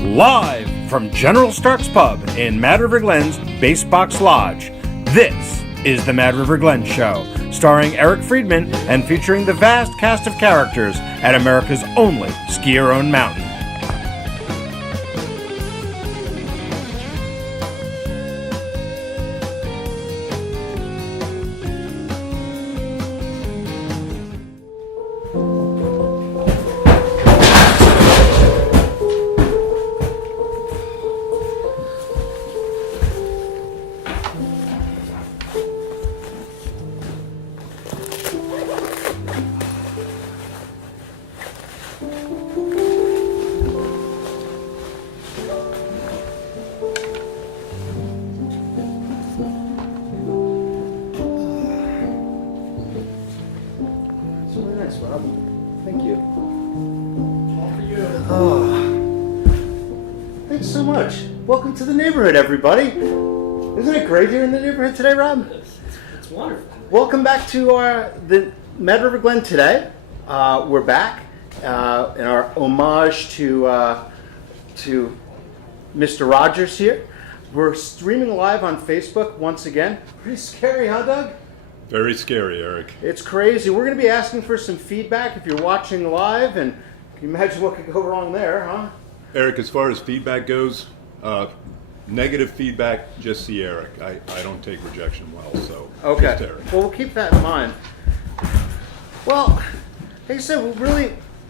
Live from General Stark's Pub in Mad River Glen's Basebox Lodge, this is the Mad River Glen Show, starring Eric Friedman and featuring the vast cast of characters at America's only ski-your-own mountain. Thank you. All for you. Oh, thanks so much. Welcome to the neighborhood, everybody. Isn't it great here in the neighborhood today, Rob? It's wonderful. Welcome back to the Mad River Glen today. We're back in our homage to Mr. Rogers here. We're streaming live on Facebook once again. Pretty scary, huh, Doug? Very scary, Eric. It's crazy. We're going to be asking for some feedback if you're watching live, and can you imagine what could go wrong there, huh? Eric, as far as feedback goes, negative feedback, just see Eric. I don't take rejection well, so okay. Just Eric. Well, we'll keep that in mind. Well, like I said,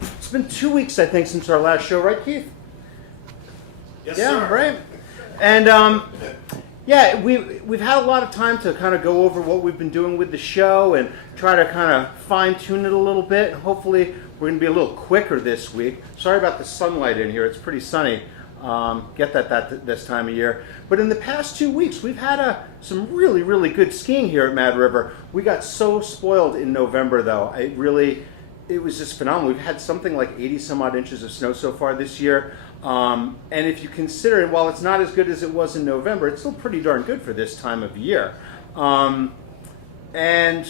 it's been 2 weeks, I think, since our last show, right, Keith? Yes, Yeah, sir. right. And yeah, we've had a lot of time to kind of go over what we've been doing with the show and try to kind of fine tune it a little bit. Hopefully, we're going to be a little quicker this week. Sorry about the sunlight in here; it's pretty sunny. Get that this time of year. But in the past 2 weeks, we've had some really, really good skiing here at Mad River. We got so spoiled in November, though. It was just phenomenal. We've had something like 80 some odd inches of snow so far this year. And if you consider it, while it's not as good as it was in November, it's still pretty darn good for this time of year. And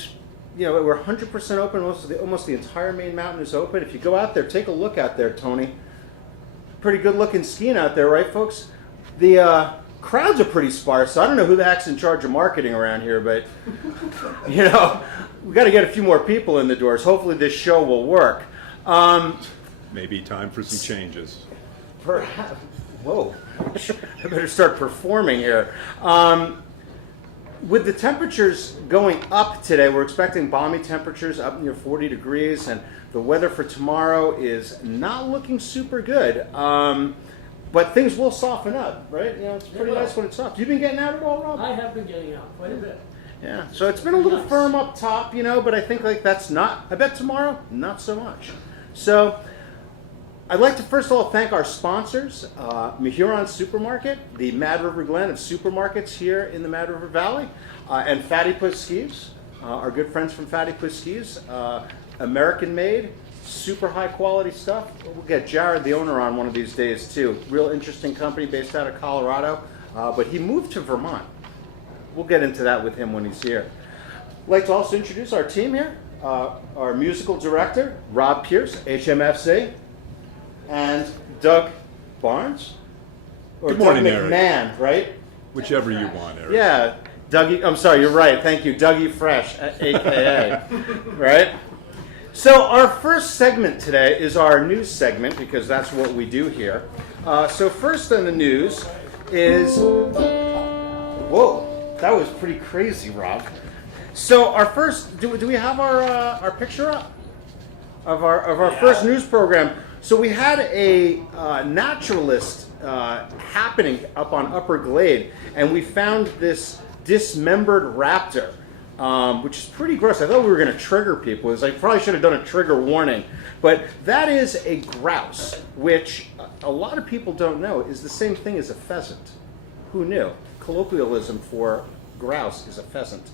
you know, we're 100% open. Almost the entire main mountain is open. If you go out there, take a look out there, Tony. Pretty good looking skiing out there, right, folks? The crowds are pretty sparse. So I don't know who the heck's in charge of marketing around here, but you know, we got to get a few more people in the doors. Hopefully, this show will work. Maybe time for some changes. Perhaps. Whoa. I better start performing here. With the temperatures going up today, we're expecting balmy temperatures up near 40 degrees, and the weather for tomorrow is not looking super good. But things will soften up, right? You know, it's pretty nice when it's soft. You been getting out at all, Rob? I have been getting out quite a bit. Yeah, so it's been a little Nice. firm up top, you know, but I think like that's not, I bet tomorrow, not so much. So I'd like to first of all thank our sponsors, Mahuron Supermarket, the Mad River Glen of supermarkets here in the Mad River Valley, and Fatty Puss Skis, our good friends from Fatty Puss Skis, American made, super high quality stuff. We'll get Jared, the owner, on one of these days too. Real interesting company based out of Colorado, but he moved to Vermont. We'll get into that with him when he's here. I'd like to also introduce our team here, our musical director, Rob Pierce, HMFC. And Doug Barnes, or Good morning, Doug Eric. McMahon, right? Whichever you want, Eric. Yeah, Dougie. I'm sorry, you're right. Thank you, Dougie Fresh, AKA, right? So our first segment today is our news segment because that's what we do here. So first on the news is, whoa, that was pretty crazy, Rob. So our first, do we have our picture up of our first news program? So we had a naturalist happening up on Upper Glade, and we found this dismembered raptor, which is pretty gross. I thought we were going to trigger people. I probably should have done a trigger warning. But that is a grouse, which a lot of people don't know is the same thing as a pheasant. Who knew? Colloquialism for grouse is a pheasant.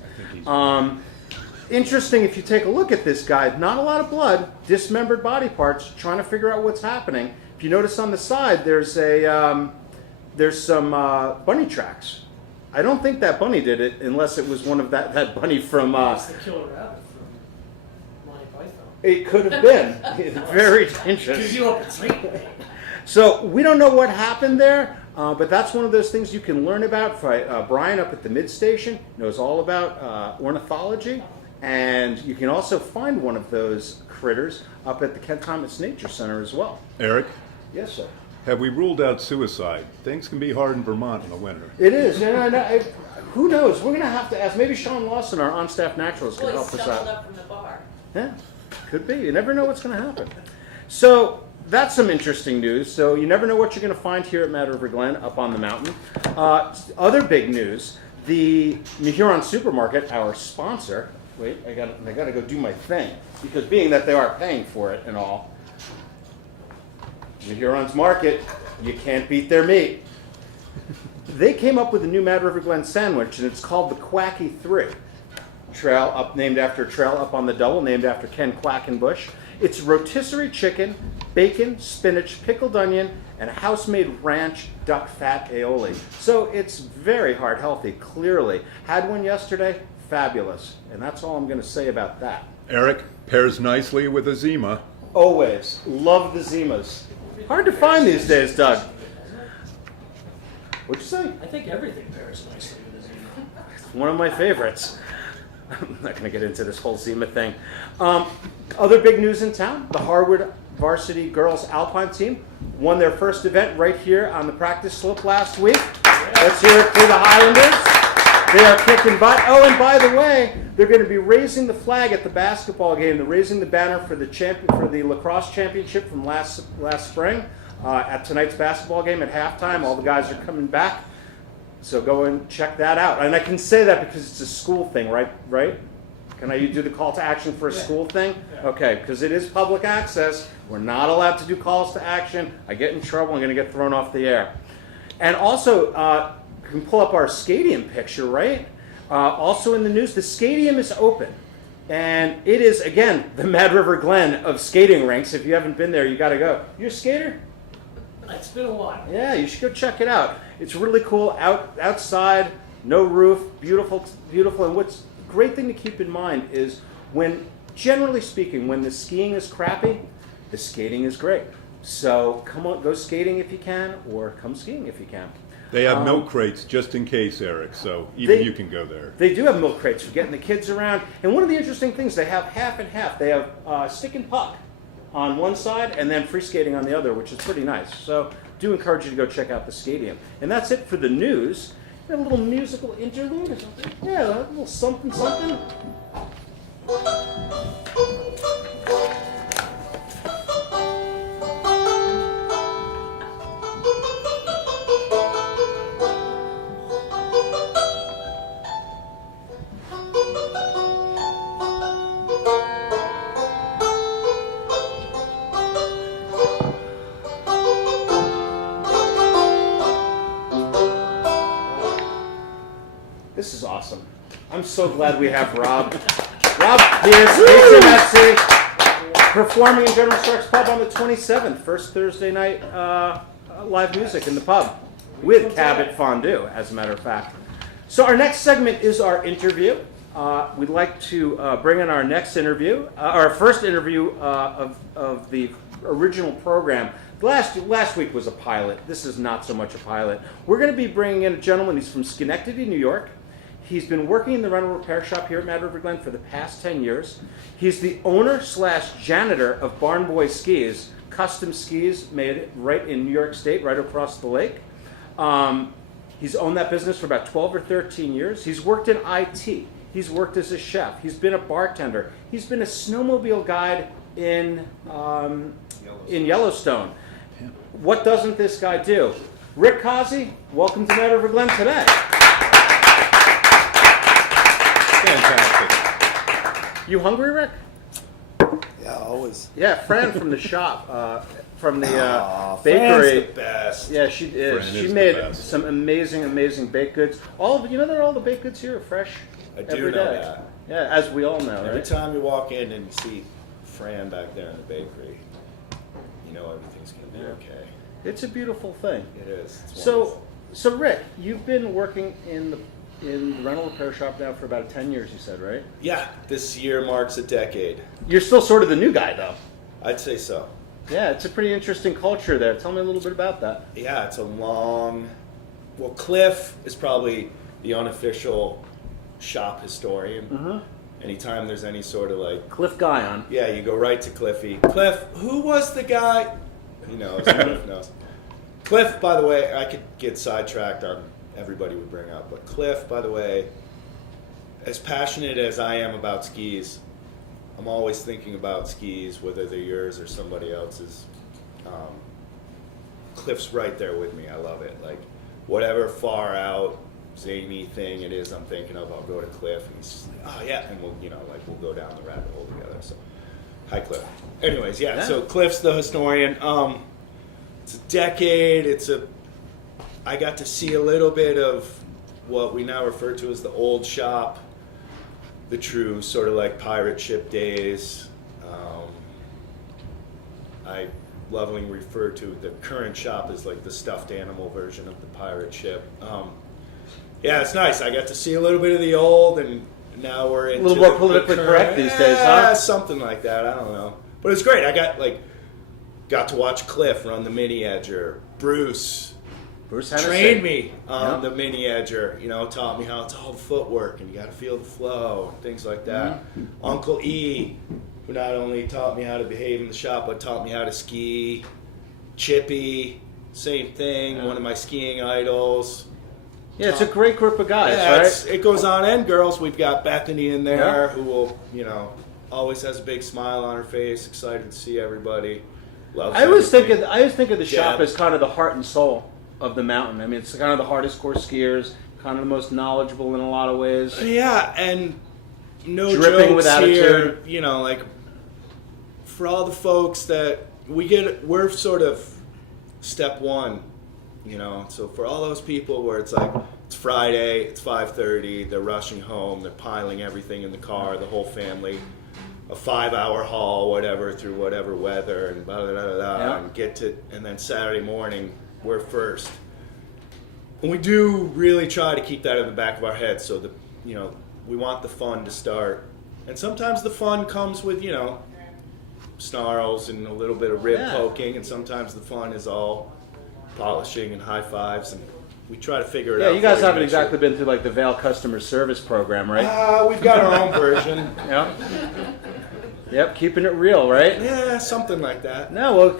Interesting, if you take a look at this guy, not a lot of blood, dismembered body parts, trying to figure out what's happening. If you notice on the side, there's some bunny tracks. I don't think that bunny did it, unless it was one of that bunny from... It's the killer rabbit from Monty Python. It could have been. Very Gives interesting. you up a treat. So we don't know what happened there, but that's one of those things you can learn about. Brian up at the mid station knows all about ornithology, and you can also find one of those critters up at the Kent Thomas Nature Center as well. Eric, Yes, sir. have we ruled out suicide? Things can be hard in Vermont in the winter. It is. Who knows? We're going to have to ask. Maybe Sean Lawson, our on-staff naturalist, can help us out. Up from the bar. Yeah, could be. You never know what's going to happen. So that's some interesting news. So you never know what you're going to find here at Mad River Glen up on the mountain. Other big news, the New Huron Supermarket, our sponsor, wait, I got to go do my thing, because being that they are paying for it and all, New Huron's Market, you can't beat their meat. They came up with a new Mad River Glen sandwich, and it's called the Quacky 3. Trail up, named after a trail up on the double, named after Ken Quackenbush. It's rotisserie chicken, bacon, spinach, pickled onion, and a house-made ranch duck fat aioli. So it's very heart healthy, clearly. Had one yesterday, fabulous. And that's all I'm going to say about that. Eric, pairs nicely with a Zima. Always. Love the Zimas. Hard to find these days, Doug. What'd you say? I think everything pairs nicely with a Zima. One of my favorites. I'm not going to get into this whole Zima thing. Other big news in town, the Harwood varsity girls alpine team won their first event right here on the practice slope last week. Let's hear it for the Highlanders. They are kicking butt. Oh, and by the way, they're going to be raising the flag at the basketball game. They're raising the banner for the lacrosse championship from last spring at tonight's basketball game at halftime. All the guys are coming back. So go and check that out. And I can say that because it's a school thing, right? Can I do the call to action for a school thing? Okay, because it is public access. We're not allowed to do calls to action. I get in trouble, I'm going to get thrown off the air. And also, you can pull up our stadium picture, right? Also in the news, the stadium is open. And it is, again, the Mad River Glen of skating rinks. If you haven't been there, you got to go. You a skater? It's been a while. Yeah, you should go check it out. It's really cool. Outside, no roof, beautiful, beautiful. And what's a great thing to keep in mind is generally speaking, when the skiing is crappy, the skating is great. So come on, go skating if you can, or come skiing if you can. They have milk crates just in case, Eric, so even you can go there. They do have milk crates for getting the kids around. And one of the interesting things, they have half and half. They have stick and puck on one side and then free skating on the other, which is pretty nice. So do encourage you to go check out the stadium. And that's it for the news. A little musical interlude or something? Yeah, a little something, something. This is awesome. I'm so glad we have Rob. Rob Pierce, HMFC, performing in General Stark's Pub on the 27th, first Thursday night live music in the pub with Cabot Fondue, as a matter of fact. So our next segment is our interview. We'd like to bring in our next interview, our first interview of the original program. Last week was a pilot. This is not so much a pilot. We're going to be bringing in a gentleman. He's from Schenectady, New York. He's been working in the rental repair shop here at Mad River Glen for the past 10 years. He's the owner/janitor of Barn Boy Skis, custom skis made right in New York State, right across the lake. He's owned that business for about 12 or 13 years. He's worked in IT. He's worked as a chef. He's been a bartender. He's been a snowmobile guide in Yellowstone. What doesn't this guy do? Rick Causey, welcome to Mad River Glen today. Fantastic. You hungry, Rick? Yeah, always. Yeah, Fran from the shop, from the Fran's bakery. the best. Yeah, she is. Fran She is the made best. some amazing baked goods. You know that all the baked goods here are fresh I do every know day. that. Yeah, as we all know, Every right? time you walk in and see Fran back there in the bakery, you know everything's going to be okay. It's a beautiful thing. It is. It's So Rick, you've been working in the rental repair shop now for about 10 years, you said, right? yeah, this year marks a decade. You're still sort of the new guy, though. I'd say so. Yeah, it's a pretty interesting culture there. Tell me a little bit about that. Yeah, it's a long. Well, Cliff is probably the unofficial shop historian. Mm-hmm. Anytime there's any sort of like, Cliff Guyon. yeah, you go right to Cliffy. Cliff, who was the guy? He knows. Cliff knows. Cliff, by the way, I could get sidetracked on everybody would bring up, but Cliff, by the way, as passionate as I am about skis, I'm always thinking about skis, whether they're yours or somebody else's. Cliff's right there with me. I love it. Like, whatever far out, zany thing it is I'm thinking of, I'll go to Cliff, and he's like, oh yeah, and we'll go down the rabbit hole together. So, hi Cliff. Anyways, yeah. So Cliff's the historian. It's a decade. I got to see a little bit of what we now refer to as the old shop, the true sort of like pirate ship days. I lovingly refer to the current shop as like the stuffed animal version of the pirate ship. Yeah, it's nice. I got to see a little bit of the old, and now we're into a little more politically correct these days, huh? Something like that. I don't know, but it's great. I got to watch Cliff run the mini edger. Bruce trained me on the mini edger. Taught me how it's all the footwork, and you got to feel the flow and things like that. Mm-hmm. Uncle E, who not only taught me how to behave in the shop, but taught me how to ski. Chippy, same thing. One of my skiing idols. Yeah, it's a great group of guys, right? It goes on, and girls. We've got Bethany in there, who will, always has a big smile on her face, excited to see everybody. Loves I always think everything. of the shop as kind of the heart and soul of the mountain. I mean, it's kind of the hardest core skiers, kind of the most knowledgeable in a lot of ways. Yeah, and no dripping jokes with attitude. here. Like for all the folks that we're sort of step one. So for all those people where it's like, it's Friday, it's 5:30, they're rushing home, they're piling everything in the car, the whole family, a 5-hour haul, whatever, through whatever weather, and blah, blah, blah, blah, and then Saturday morning, we're first. And we do really try to keep that in the back of our heads, so that, we want the fun to start. And sometimes the fun comes with, snarls and a little bit of rib poking, and sometimes the fun is all polishing and high fives, and we try to figure it out. Yeah, you guys haven't exactly been through like the Vail customer service program, right? We've got our own version. Yep, keeping it real, right? Yeah, something like that. No, well,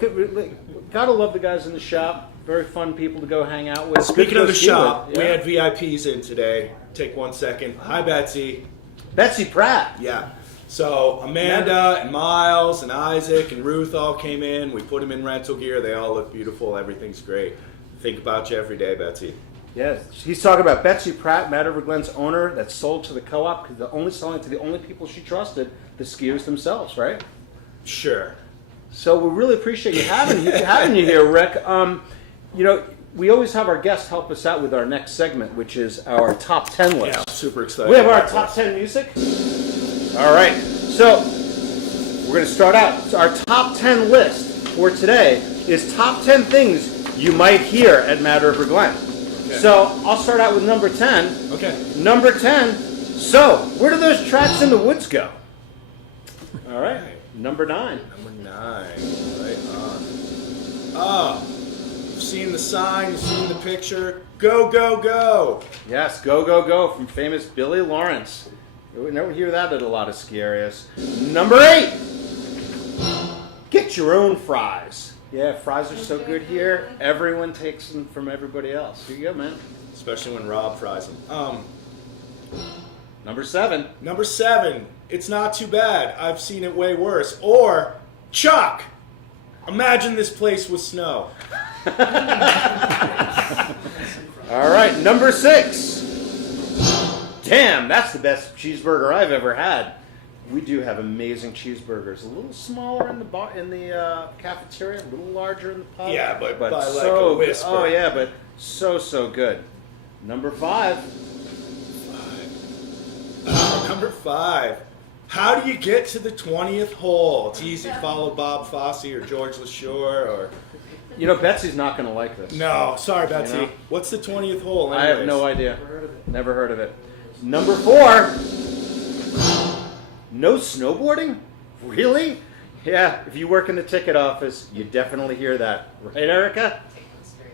gotta love the guys in the shop. Very fun people to go hang out with. Speaking of the shop, we had VIPs in today. Take 1 second. Hi, Betsy. Betsy Pratt. Yeah. So Amanda and Miles and Isaac and Ruth all came in. We put them in rental gear. They all look beautiful. Everything's great. Think about you every day, Betsy. Yes, he's talking about Betsy Pratt, Mad River Glen's owner, that sold to the co-op because they're only selling to the only people she trusted, the skiers themselves, right? Sure. So we really appreciate you having you here, Rick. We always have our guests help us out with our next segment, which is our top 10 list. Yeah, super excited. We have our top 10 music. All right, so we're going to start out. So our top 10 list for today is top 10 things you might hear at Mad River Glen. Okay. So I'll start out with number 10. Okay. Number 10. So where do those tracks in the woods go? All right. Number 9. Number 9. Right on. You've seen the sign, you've seen the picture. Go, go, go. Yes, go, go, go from famous Billy Lawrence. We never hear that at a lot of ski areas. Number 8. Get your own fries. Yeah, fries are so good here. Everyone takes them from everybody else. Here you go, man. Especially when Rob fries them. Number 7. Number 7. It's not too bad. I've seen it way worse. Or Chuck. Imagine this place with snow. All right, number 6. Damn, that's the best cheeseburger I've ever had. We do have amazing cheeseburgers. A little smaller in the cafeteria, a little larger in the pub. Yeah, but by so like a whisper. Oh yeah, but so good. Number 5. Number 5. How do you get to the 20th hole? It's easy. Follow Bob Fosse or George LaShore or. Betsy's not going to like this. No, sorry, Betsy. What's the 20th hole? Anyways? I have no idea. Never heard of it. Number 4. No snowboarding? Really? Yeah, if you work in the ticket office, you definitely hear that. Right, Erica?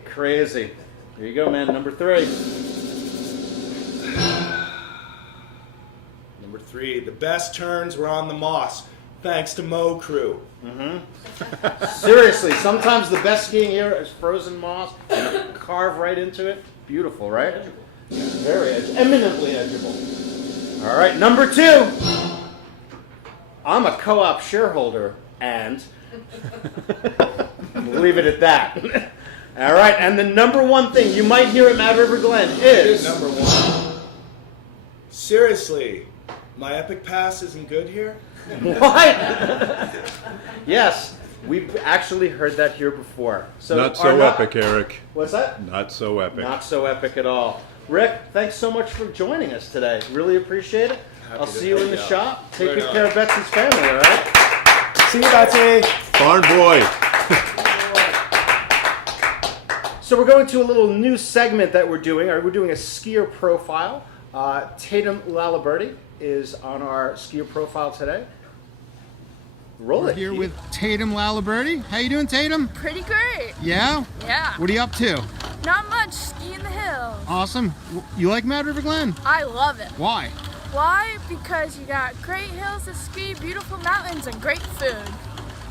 Crazy. Here you go, man. Number 3. Number 3, the best turns were on the moss, thanks to Mo Crew. Seriously, sometimes the best skiing here is frozen moss and carve right into it. Beautiful, right? Very eminently edgeable. All right, number 2. I'm a co-op shareholder, and we'll leave it at that. All right, and the number 1 thing you might hear at Mad River Glen is... Number 1. Seriously, my Epic Pass isn't good here? What? Yes, we've actually heard that here before. So Not so epic, Eric. What's that? Not so epic. Not so epic at all. Rick, thanks so much for joining us today. Really appreciate it. I'll see you in the shop. Take Right good on. care of Betsy's family, all right? See you, Betsy. Barn boy. So we're going to a little new segment that we're doing. We're doing a skier profile. Tatum Laliberti is on our skier profile today. Roll We're it. here Keith. with Tatum Laliberti. How you doing, Tatum? Pretty great. Yeah? Yeah. What are you up to? Not much. Skiing the hills. Awesome. You like Mad River Glen? I love it. Why? Why? Because you got great hills to ski, beautiful mountains, and great food.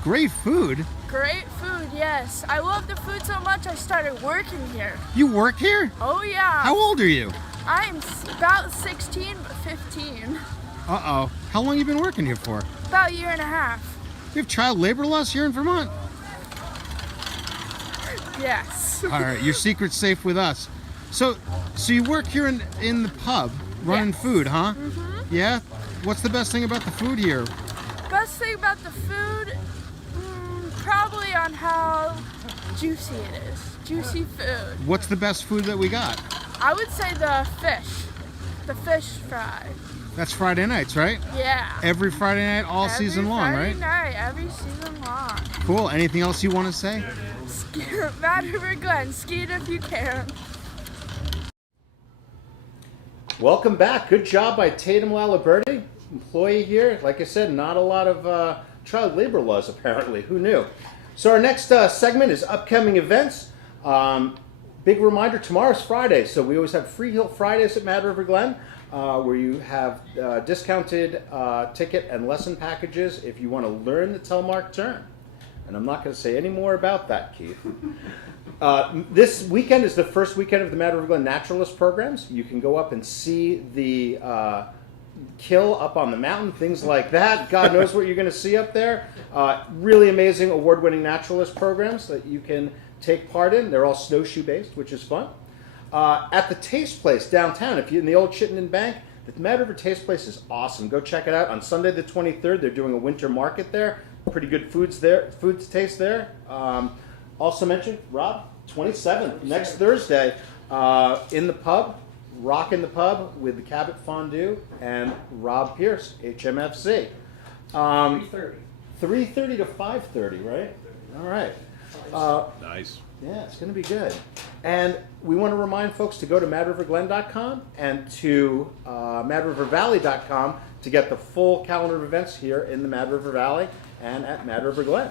Great food. Great food, yes. I love the food so much I started working here. You work here? Oh yeah. How old are you? I'm about 16, but 15. Uh-oh. How long you been working here for? About a year and a half. We have child labor laws here in Vermont. Yes. All right, your secret's safe with us. So you work here in the pub, running Yes. food, huh? Mm-hmm. Yeah? What's the best thing about the food here? Best thing about the food, probably on how juicy it is. Juicy food. What's the best food that we got? I would say the fish. The fish fry. That's Friday nights, right? Yeah. Every Friday night, all season long, Friday right? night, every season long. Cool. Anything else you want to say? Mad River Glen, ski it if you can. Welcome back. Good job by Tatum Laliberti, employee here. Like I said, not a lot of child labor laws apparently. Who knew? So our next segment is upcoming events. Big reminder, tomorrow's Friday. So we always have Free Hill Fridays at Mad River Glen, where you have discounted ticket and lesson packages if you want to learn the telemark turn. And I'm not going to say any more about that, Keith. This weekend is the first weekend of the Mad River Glen Naturalist programs. You can go up and see the kill up on the mountain, things like that. God knows what you're going to see up there. Really amazing award-winning naturalist programs that you can take part in. They're all snowshoe-based, which is fun. At the Taste Place downtown, if you're in the old Chittenden Bank, the Mad River Taste Place is awesome. Go check it out. On Sunday the 23rd, they're doing a winter market there. Pretty good foods there, food to taste there. Also mentioned, Rob, 27th, next Thursday, in the pub, rocking the pub with the Cabot Fondue and Rob Pierce, HMFC. 3:30. 3:30 to 5:30, right? All right. Nice. Yeah, it's going to be good. And we want to remind folks to go to madriverglen.com and to madrivervalley.com to get the full calendar of events here in the Mad River Valley and at Mad River Glen.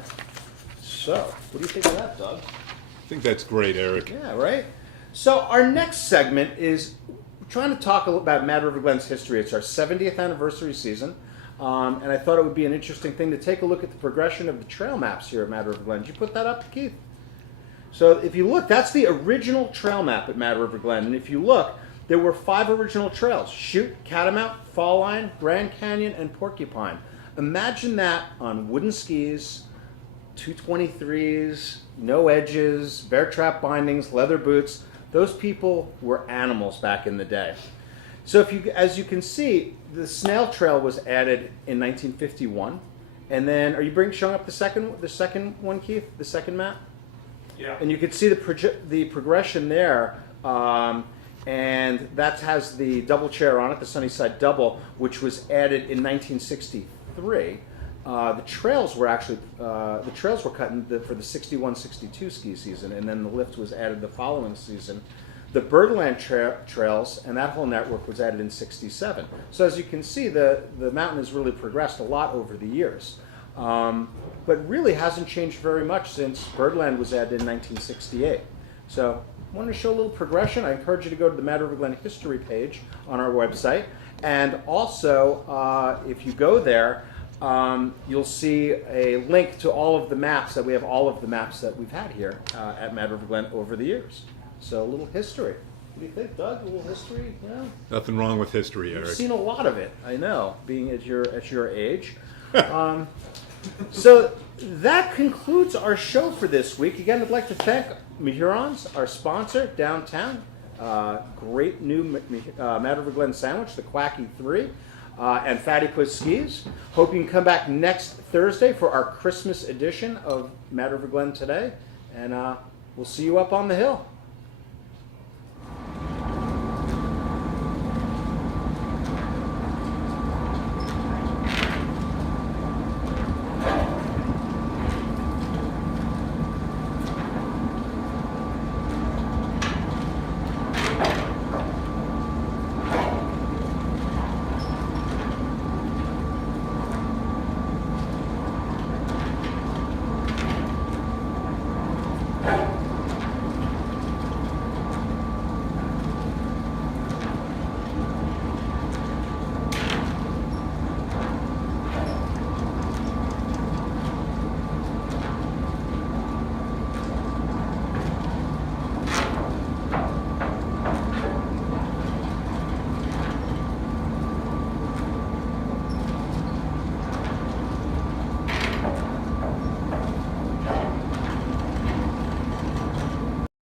So, what do you think of that, Doug? I think that's great, Eric. Yeah, right? So our next segment is trying to talk a little about Mad River Glen's history. It's our 70th anniversary season. And I thought it would be an interesting thing to take a look at the progression of the trail maps here at Mad River Glen. Did you put that up, Keith? So if you look, that's the original trail map at Mad River Glen. And if you look, there were 5 original trails: Chute, Catamount, Fall Line, Grand Canyon, and Porcupine. Imagine that on wooden skis, 223s, no edges, bear trap bindings, leather boots. Those people were animals back in the day. So if you, as you can see, the snail trail was added in 1951. And then, are you showing up the second one, Keith? The second map? Yeah. And you can see the progression there, and that has the double chair on it, the Sunnyside Double, which was added in 1963. The trails were cut for the 61-62 ski season, and then the lift was added the following season. The Birdland trails and that whole network was added in 67. So as you can see, the mountain has really progressed a lot over the years. but really hasn't changed very much since Birdland was added in 1968. So I wanted to show a little progression. I encourage you to go to the Mad River Glen history page on our website. And also, if you go there, you'll see a link to all of the maps that we have, all of the maps that we've had here at Mad River Glen over the years. So a little history. What do you think, Doug? A little history? You know? Nothing wrong with history, You've Eric. seen a lot of it, I know, being at your age. So that concludes our show for this week. Again, I'd like to thank Mahurons, our sponsor downtown. Great new Mad River Glen sandwich, the Quacky 3, and Fatty Puss Skis. Hope you can come back next Thursday for our Christmas edition of Mad River Glen Today, and we'll see you up on the hill.